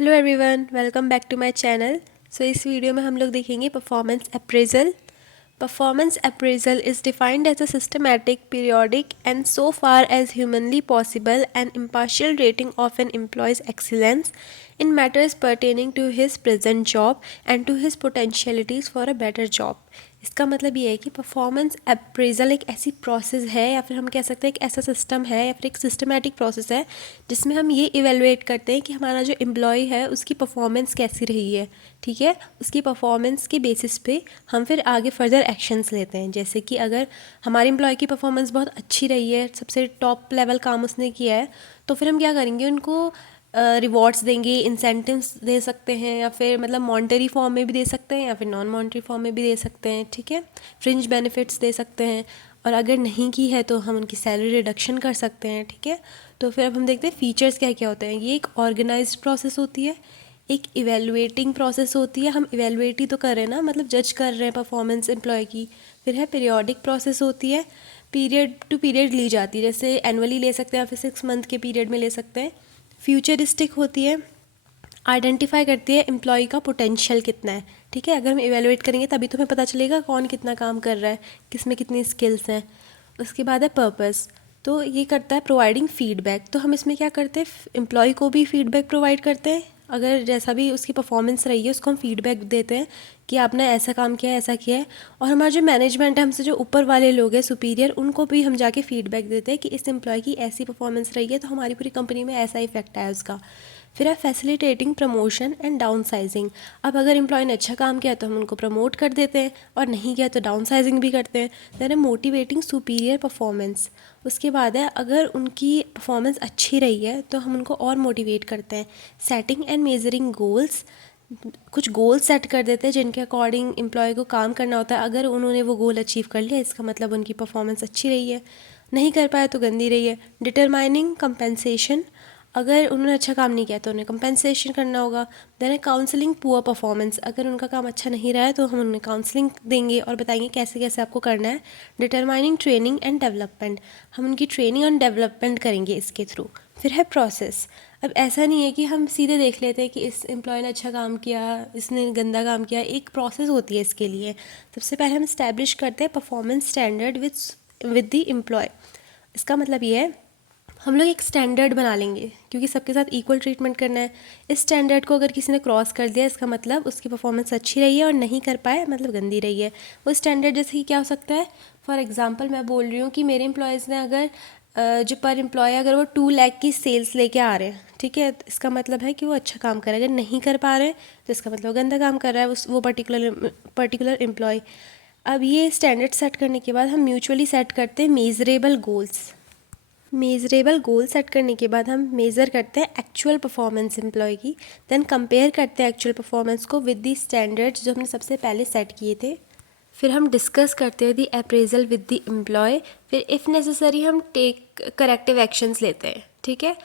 Hello everyone, welcome back to my channel. इस video में हम लोग देखेंगे performance appraisal. Performance appraisal is defined as a systematic, periodic and so far as humanly possible and impartial rating of an employee's excellence in matters pertaining to his present job and to his potentialities for a better job. इसका मतलब ये है कि performance appraisal एक ऐसी process है, या फिर हम कह सकते हैं एक ऐसा सिस्टम है, या फिर एक सिस्टमैटिक प्रोसेस है जिसमें हम ये इवेलुएट करते हैं कि हमारा जो एम्प्लॉय है उसकी परफॉर्मेंस कैसी रही है। ठीक है, उसकी परफॉर्मेंस के बेसिस पे हम फिर आगे फर्दर एक्शंस लेते हैं। जैसे कि अगर हमारे एम्प्लॉय की परफॉर्मेंस बहुत अच्छी रही है, सबसे टॉप लेवल काम उसने किया है, तो फिर हम क्या करेंगे, उनको रिवॉर्ड्स देंगे, इंसेंटिव्स दे सकते हैं, या फिर मतलब मॉनेटरी फॉर्म में भी दे सकते हैं या फिर नॉन मॉनेटरी फॉर्म में भी दे सकते हैं। ठीक है, फ्रिंज बेनिफिट्स दे सकते हैं, और अगर नहीं की है तो हम उनकी सैलरी रिडक्शन कर सकते हैं। ठीक है, तो फिर अब हम देखते हैं फीचर्स क्या क्या होते हैं। ये एक ऑर्गेनाइज्ड प्रोसेस होती है, एक इवेलुएटिंग प्रोसेस होती है, हम इवेलुएट ही तो कर रहे हैं ना, मतलब जज कर रहे हैं परफॉर्मेंस एम्प्लॉय की। फिर है पीरियोडिक प्रोसेस होती है, पीरियड टू पीरियड ली जाती है, जैसे एनुअली ले सकते हैं या फिर 6 मंथ के पीरियड में ले सकते हैं। फ्यूचरिस्टिक होती है, आइडेंटिफाई करती है एम्प्लॉय का पोटेंशियल कितना है। ठीक है, अगर हम इवेलुएट करेंगे तभी तो हमें पता चलेगा कौन कितना काम कर रहा है, किस में कितनी स्किल्स हैं। उसके बाद है पर्पस, तो ये करता है प्रोवाइडिंग फीडबैक। तो हम इसमें क्या करते हैं, एम्प्लॉय को भी फीडबैक प्रोवाइड करते हैं, अगर जैसा भी उसकी परफॉर्मेंस रही है उसको हम फीडबैक देते हैं कि आपने ऐसा काम किया है, ऐसा किया है। और हमारा जो मैनेजमेंट है, हमसे जो ऊपर वाले लोग हैं, सुपीरियर, उनको भी हम जाके फीडबैक देते हैं कि इस एम्प्लॉय की ऐसी परफॉर्मेंस रही है तो हमारी पूरी कंपनी में ऐसा इफेक्ट आया उसका। फिर है facilitating promotion and down sizing. अब अगर एम्प्लॉय ने अच्छा काम किया तो हम उनको प्रमोट कर देते हैं, और नहीं किया तो डाउन साइजिंग भी करते हैं। देन है मोटिवेटिंग सुपीरियर परफॉर्मेंस। उसके बाद है अगर उनकी परफॉर्मेंस अच्छी रही है तो हम उनको और मोटिवेट करते हैं। सेटिंग एंड मेजरिंग गोल्स, कुछ गोल सेट कर देते हैं जिनके अकॉर्डिंग एम्प्लॉय को काम करना होता है। अगर उन्होंने वो गोल अचीव कर लिया, इसका मतलब उनकी परफॉर्मेंस अच्छी रही है। नहीं कर पाए तो गंदी रही है। डिटरमाइनिंग कंपेंसेशन, अगर उन्होंने अच्छा काम नहीं किया तो उन्हें कंपेंसेशन करना होगा। देन है काउंसलिंग पुअर परफॉर्मेंस, अगर उनका काम अच्छा नहीं रहा है तो हम उन्हें काउंसलिंग देंगे और बताएंगे कैसे कैसे आपको करना है। डिटरमाइनिंग ट्रेनिंग एंड डेवलपमेंट, हम उनकी ट्रेनिंग एंड डेवलपमेंट करेंगे इसके थ्रू। फिर है प्रोसेस, अब ऐसा नहीं है कि हम सीधे देख लेते हैं कि इस एम्प्लॉय ने अच्छा काम किया, इसने गंदा काम किया। एक प्रोसेस होती है इसके लिए। सबसे पहले हम इस्टेब्लिश करते हैं performance standard with the employ. इसका मतलब ये है, हम लोग एक स्टैंडर्ड बना लेंगे क्योंकि सबके साथ इक्वल ट्रीटमेंट करना है। इस स्टैंडर्ड को अगर किसी ने क्रॉस कर दिया, इसका मतलब उसकी परफॉर्मेंस अच्छी रही है, और नहीं कर पाए मतलब गंदी रही है। वो स्टैंडर्ड जैसे कि क्या हो सकता है, फॉर एग्जांपल मैं बोल रही हूँ कि मेरे एम्प्लॉयज़ ने अगर जो पर एम्प्लॉय अगर वो 2 लाख की सेल्स लेके आ रहे हैं, ठीक है, तो इसका मतलब है कि वो अच्छा काम कर रहा है। अगर नहीं कर पा रहे हैं तो इसका मतलब वो गंदा काम कर रहा है वो पर्टिकुलर एम्प्लॉय। अब ये स्टैंडर्ड सेट करने के बाद हम म्यूचुअली सेट करते हैं measurable goals. Measurable goal set करने के बाद हम मेज़र करते हैं एक्चुअल परफॉर्मेंस एम्प्लॉय की। देन कंपेयर करते हैं एक्चुअल परफॉर्मेंस को विद दी स्टैंडर्ड्स जो हमने सबसे पहले सेट किए थे। फिर हम डिस्कस करते हैं दी अप्रेजल विद दी एम्प्लॉय। फिर इफ़ नेसेसरी हम टेक करेक्टिव एक्शंस लेते हैं। ठीक है,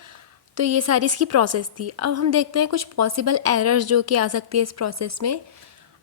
तो ये सारी इसकी प्रोसेस थी। अब हम देखते हैं कुछ पॉसिबल एरर्स जो कि आ सकती है इस प्रोसेस में।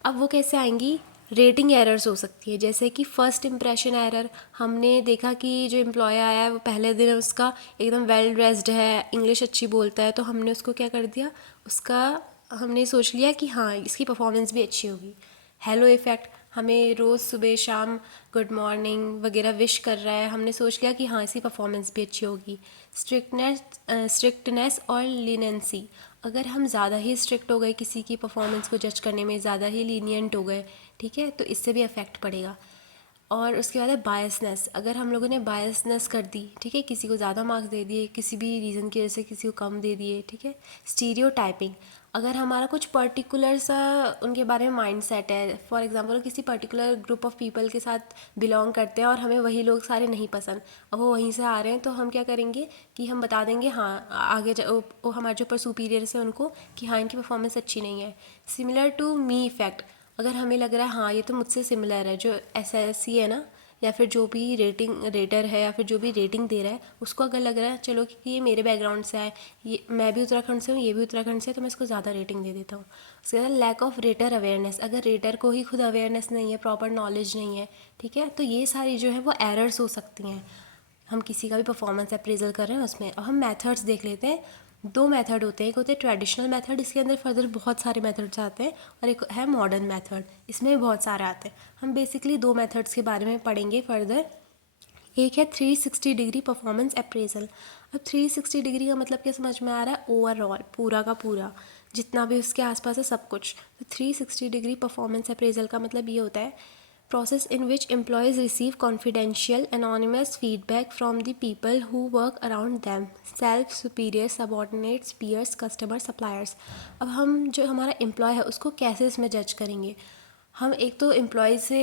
अब वो कैसे आएंगी, रेटिंग एरर्स हो सकती है, जैसे कि फ़र्स्ट इम्प्रेशन एरर। हमने देखा कि जो एम्प्लॉय आया है वो पहले दिन उसका एकदम वेल ड्रेस्ड है, इंग्लिश अच्छी बोलता है, तो हमने उसको क्या कर दिया, उसका हमने सोच लिया कि हाँ इसकी परफॉर्मेंस भी अच्छी होगी। हेलो इफ़ेक्ट, हमें रोज़ सुबह शाम गुड मॉर्निंग वगैरह विश कर रहा है, हमने सोच लिया कि हाँ इसकी परफॉर्मेंस भी अच्छी होगी। स्ट्रिक्टनेस और लीनेंसी, अगर हम ज़्यादा ही स्ट्रिक्ट हो गए किसी की परफॉर्मेंस को जज करने में, ज़्यादा ही लीनियंट हो गए, ठीक है, तो इससे भी अफेक्ट पड़ेगा। और उसके बाद है बायसनेस, अगर हम लोगों ने बायसनेस कर दी, ठीक है, किसी को ज़्यादा मार्क्स दे दिए, किसी भी रीज़न की वजह से किसी को कम दे दिए, ठीक है। स्टीरियोटाइपिंग, अगर हमारा कुछ पर्टिकुलर सा उनके बारे में माइंड सेट है, फॉर एग्जांपल किसी पर्टिकुलर ग्रुप ऑफ पीपल के साथ बिलोंग करते हैं और हमें वही लोग सारे नहीं पसंद, अब वो वहीं से आ रहे हैं, तो हम क्या करेंगे कि हम बता देंगे हाँ आगे वो हमारे जो ऊपर सुपीरियर्स है उनको कि हाँ इनकी परफॉर्मेंस अच्छी नहीं है। सिमिलर टू मी इफेक्ट, अगर हमें लग रहा है हाँ ये तो मुझसे सिमिलर है, जो एसएससी है ना, या फिर जो भी रेटर है, या फिर जो भी रेटिंग दे रहा है, उसको अगर लग रहा है चलो कि ये मेरे बैकग्राउंड से है, ये मैं भी उत्तराखंड से हूँ, ये भी उत्तराखंड से है, तो मैं इसको ज़्यादा रेटिंग दे देता हूँ। उसके बाद लैक ऑफ रेटर अवेयरनेस, अगर रेटर को ही खुद अवेयरनेस नहीं है, प्रॉपर नॉलेज नहीं है, ठीक है, तो ये सारी जो है वो एरर्स हो सकती हैं हम किसी का भी परफॉर्मेंस अप्रेजल कर रहे हैं उसमें। अब हम मेथड्स देख लेते हैं। दो मेथड होते हैं, एक होते हैं ट्रेडिशनल मेथड, इसके अंदर फर्दर बहुत सारे मेथड्स आते हैं, और एक है मॉडर्न मेथड, इसमें भी बहुत सारे आते हैं। हम बेसिकली दो मेथड्स के बारे में पढ़ेंगे फर्दर। एक है 360 डिग्री परफॉर्मेंस अप्रेजल। अब 360 डिग्री का मतलब क्या समझ में आ रहा है? ओवरऑल, पूरा का पूरा, जितना भी उसके आसपास है सब कुछ। तो 360 डिग्री परफॉर्मेंस अप्रेजल का मतलब ये होता है process in which employees receive confidential anonymous feedback from the people who work around them, self, superiors, subordinates, peers, customers, suppliers। अब हम जो हमारा एम्प्लॉय है उसको कैसे इसमें जज करेंगे? हम एक तो एम्प्लॉय से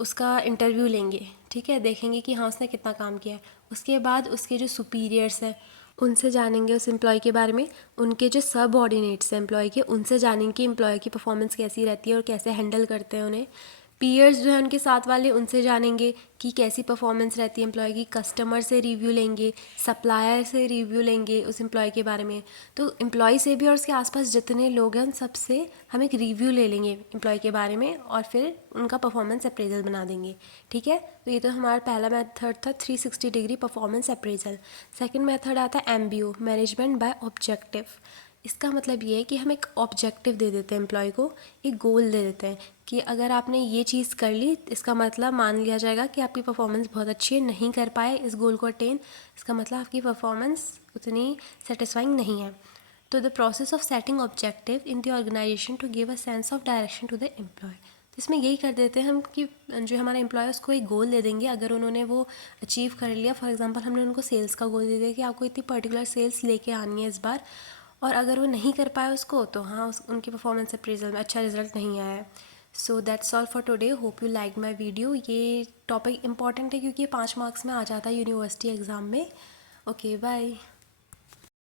उसका इंटरव्यू लेंगे, ठीक है, देखेंगे कि हाँ उसने कितना काम किया है। उसके बाद उसके जो सुपीरियर्स हैं उनसे जानेंगे उस एम्प्लॉय के बारे में, उनके जो सब ऑर्डिनेट्स हैं एम्प्लॉय के उनसे जानेंगे कि एम्प्लॉय की परफॉर्मेंस कैसी रहती है और कैसे हैंडल करते हैं उन्हें। पीयर्स जो है उनके साथ वाले उनसे जानेंगे कि कैसी परफॉर्मेंस रहती है एम्प्लॉय की। कस्टमर से रिव्यू लेंगे, सप्लायर से रिव्यू लेंगे उस एम्प्लॉय के बारे में। तो एम्प्लॉय से भी और उसके आसपास जितने लोग हैं उन सब से हम एक रिव्यू ले लेंगे एम्प्लॉय के बारे में और फिर उनका परफॉर्मेंस अप्रेजल बना देंगे, ठीक है। तो ये तो हमारा पहला मेथड था 360 degree performance appraisal. Second method आता है MBO, मैनेजमेंट बाय ऑब्जेक्टिव। इसका मतलब ये है कि हम एक ऑब्जेक्टिव दे देते हैं एम्प्लॉय को, एक गोल दे देते हैं कि अगर आपने ये चीज़ कर ली, इसका मतलब मान लिया जाएगा कि आपकी परफॉर्मेंस बहुत अच्छी है, नहीं कर पाए इस गोल को अटेन, इसका मतलब आपकी परफॉर्मेंस उतनी सेटिस्फाइंग नहीं है। तो the process of setting objective in the organization to give a sense of direction to the employ. तो इसमें यही कर देते हैं हम कि जो हमारा एम्प्लॉय है उसको एक गोल दे देंगे। अगर उन्होंने वो अचीव कर लिया, फॉर एग्जांपल हमने उनको सेल्स का गोल दे दिया कि आपको इतनी पर्टिकुलर सेल्स लेके आनी है इस बार, और अगर वो नहीं कर पाए उसको तो हाँ उनकी परफॉर्मेंस अप्रेजल में अच्छा रिजल्ट नहीं आया है। So that's all for today, hope you like my video. ये टॉपिक इंपॉर्टेंट है क्योंकि ये 5 मार्क्स में आ जाता है यूनिवर्सिटी एग्ज़ाम में। Okay bye.